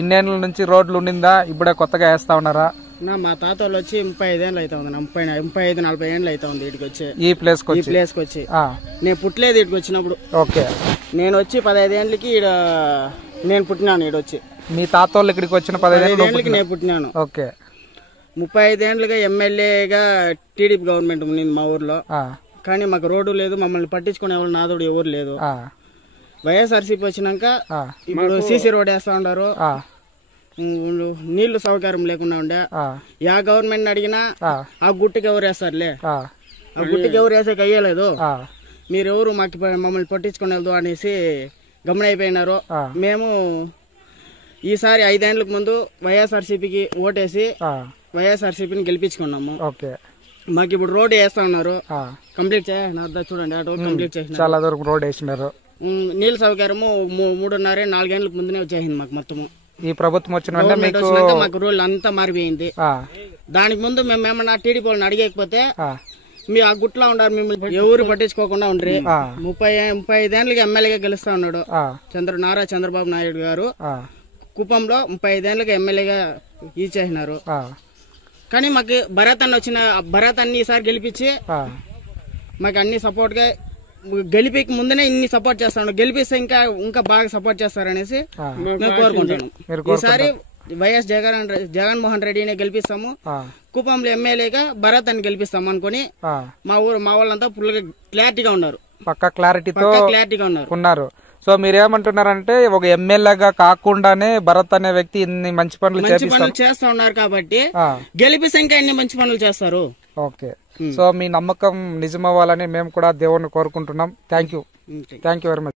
ఇన్నేళ్ల నుంచి రోడ్లు ఉండిందా, ఇప్పుడే కొత్తగా వేస్తా ఉన్నారా? మా తాత వాళ్ళు వచ్చి 35 ఏళ్ళు అవుతా ఉంది, 35-40 ఏళ్ళు అవుతా ఉంది ఇటుకి వచ్చి, ఈ ప్లేస్ కి వచ్చి. నేను పుట్టలేదు ఇటుకి వచ్చినప్పుడు. ఓకే. నేను వచ్చి 15 ఏళ్ళకి నేను పుట్టినాను ఇడొచ్చి. మీ తాత వాళ్ళు ఇక్కడికి వచ్చిన 15 ఏళ్ళకి నేను పుట్టినాను. ఓకే. 35 ఏళ్ళుగా ఎమ్మెల్యేగా టీడీపీ గవర్నమెంట్ ఉంది మా ఊర్లో. కానీ మాకు రోడ్డు లేదు, మమ్మల్ని పట్టించుకునే వాళ్ళు నాదోడు ఎవరు లేదు. వైఎస్ఆర్సీపీ వచ్చినాక ఇప్పుడు సీసీ రోడ్ వేస్తా ఉన్నారు, నీళ్లు సౌకర్యం లేకుండా ఉండే. యా గవర్నమెంట్ అడిగినా ఆ గుట్టుకి ఎవరు వేస్తారులే, ఆ గుట్టుకి ఎవరు వేసేకి అయ్యలేదు, మీరెవరు మాకు మమ్మల్ని పట్టించుకునేది అనేసి గమనైపోయినారు. మేము ఈసారి 5 ఏళ్ళకు ముందు వైఎస్ఆర్సీపీకి ఓటేసి వైఎస్ఆర్సీపీని గెలిపించుకున్నాము. మాకు ఇప్పుడు రోడ్ వేస్తా ఉన్నారు, కంప్లీట్ చేయాలి. చూడండి కంప్లీట్ చేసిన, చాలా వరకు రోడ్ వేసినారు. నీళ్ళ సౌకర్యము 3.5-4 ఏళ్ళకి ముందునే వచ్చేసింది మాకు మొత్తము. ఈ ప్రభుత్వం వచ్చినాక మాకు రోడ్లు అంతా మారిపోయింది. దానికి ముందు మేము ఏమన్నా టీడీపీ వాళ్ళని అడిగకపోతే మీరు ఆ గుట్లో ఉండారు, మిమ్మల్ని ఎవరు పట్టించుకోకుండా ఉండ్రి. 35 ఏళ్ళకి ఎమ్మెల్యేగా గెలుస్తా ఉన్నాడు నారా చంద్రబాబు నాయుడు గారు. కుప్పంలో 35 ఏళ్ళకి ఎమ్మెల్యేగా ఇచ్చేసినారు. కానీ మాకు భరత్ అన్ని ఈసారి గెలిపించి మాకు అన్ని సపోర్ట్ గా, గెలిపికి ముందునే ఇన్ని సపోర్ట్ చేస్తాను, గెలిపిస్తే ఇంకా బాగా సపోర్ట్ చేస్తారనేసి మేము కోరుకుంటాను. ఈసారి వైఎస్ జగన్మోహన్ రెడ్డిని గెలిపిస్తాము, కుప్పంలో ఎమ్మెల్యేగా భరత్ అని గెలిపిస్తాము అనుకుని మా వాళ్ళంతా ఫుల్ గా క్లారిటీగా ఉన్నారు, పక్కా క్లారిటీగా ఉన్నారు. సో మీరేమంటున్నారంటే ఒక ఎమ్మెల్యేగా కాకుండానే భరత్ అనే వ్యక్తి ఇన్ని మంచి పనులు చేస్తా ఉన్నారు కాబట్టి గెలిపిస్తే ఇంకా ఎన్ని మంచి పనులు చేస్తారు. ఓకే. సో మీ నమ్మకం నిజమవ్వాలని మేము కూడా దేవుణ్ణి కోరుకుంటున్నాం. Thank you very much.